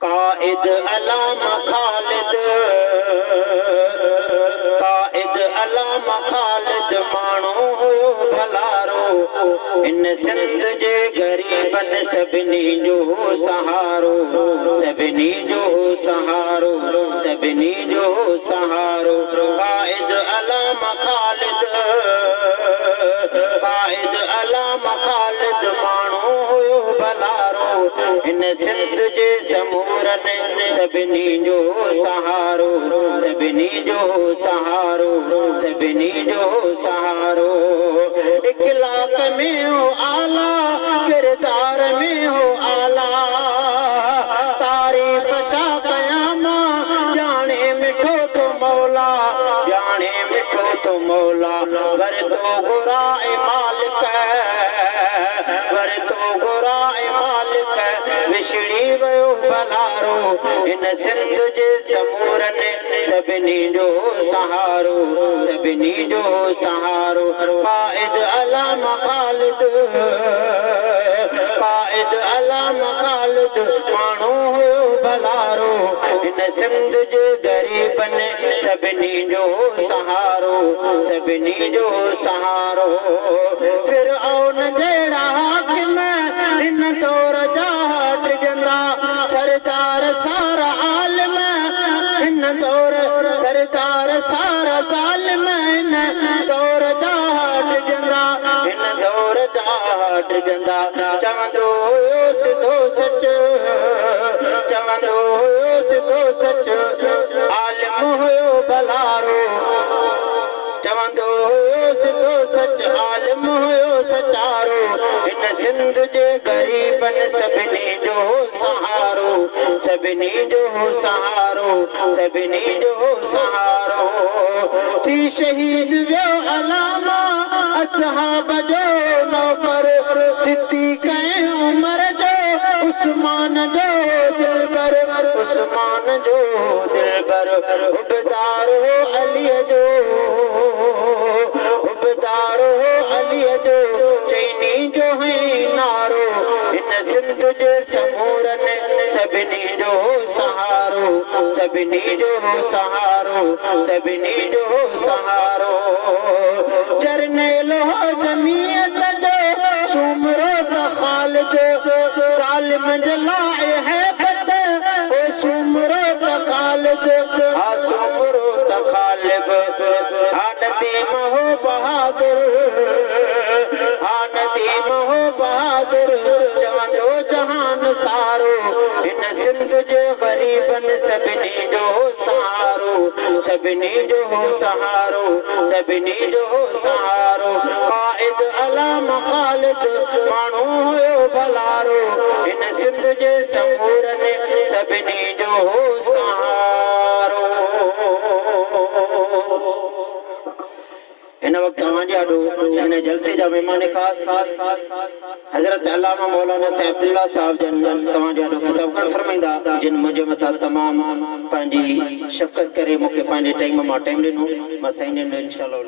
काइद अलामा खालिद माण्हू हुयो भलारो इन सिंध जे ग़रीबन सभिनी जो सहारो सभिनी जो सहारो सभिनी जो सहारो काइद अलामा खालिद माण्हू हुयो भलारो इन सिंध जे समूरन सभिनी जो सहारो सभिनी जो सहारो सभिनी जो सहारो इखलाक में हो आला किरदार में हो आला तारीफ सा कयामा जाने मिठो तो मौला जाने मिठो तो मौला वर तो गुराए मालिक वर तो गुराए मालिक विछड़ी वयो भलारो इन सिंध जे समूरन सभिनी जो सहारो सभिनी जो सहारो काइद अलामा खालिद माण्हू हुयो भलारो इन सिंध जे ग़रीबन सभिनी जो सहारो सभिनी जो सहारो फिरऔन जहिड़ा हाकिम इन दौर जा टिजंदा सरदार सारा आलिम इन दौर सरदार सारा ज़ालिम इन दौर जा टिजंदा इन दौर जा टिजंदा चवंदो हुयो सिधो सच चवंदो हुयो सिधो सच आलिम हुयो भलारो चवंदो हुयो सिधो सच आलिम हुयो सचारो इन सिंध जे ग़रीबन सभिनी जो सहारो सभिनी जो सहारो सभिनी जो सहारो थी शहीद वियो अलामा असहाब जो नौकर सिद्दीक़ उमर जो उस्मान जो दिलबर उस्मान जो दिलबर उबदार हो अली जो उबदार हो अली जो चैनी जो है नारो इन सिंध जे समूरन सभिनी जो सहारो सभिनी जो सहारो सभिनी जो सहारो जरनैल हो जमीयत जो सुमरो त खालिद ज़ालिम जलाए है बत ओ सुमरो त खालिद आ सुमरो त खालिद आ नदीम हो बहादुर आ नदीम हो बहादुर चवंदो जहान सारो इन सिंध जे ग़रीबन सभिनी जो सहारो सभिनी जो सहारो सभिनी जो सहारो काइद अलामा खालिद माण्हू हुयो भलारो इन सिंध जे समूरन सभिनी जो सहारो इन वक्त तव्हांजे आॾो हिन जलसे जा महिमान ख़ास हज़रत अल्लामा मौलाना साहिब अब्दुल्ला साहिब जन तव्हांजे आॾो ख़िताब करणु फरमाईंदा जिन मुंहिंजे मथां तमामु पंहिंजी शफ़क़त करे मूंखे पंहिंजे टाइम मां टाइम ॾिनो मां साईं जन इंशाअल्लाह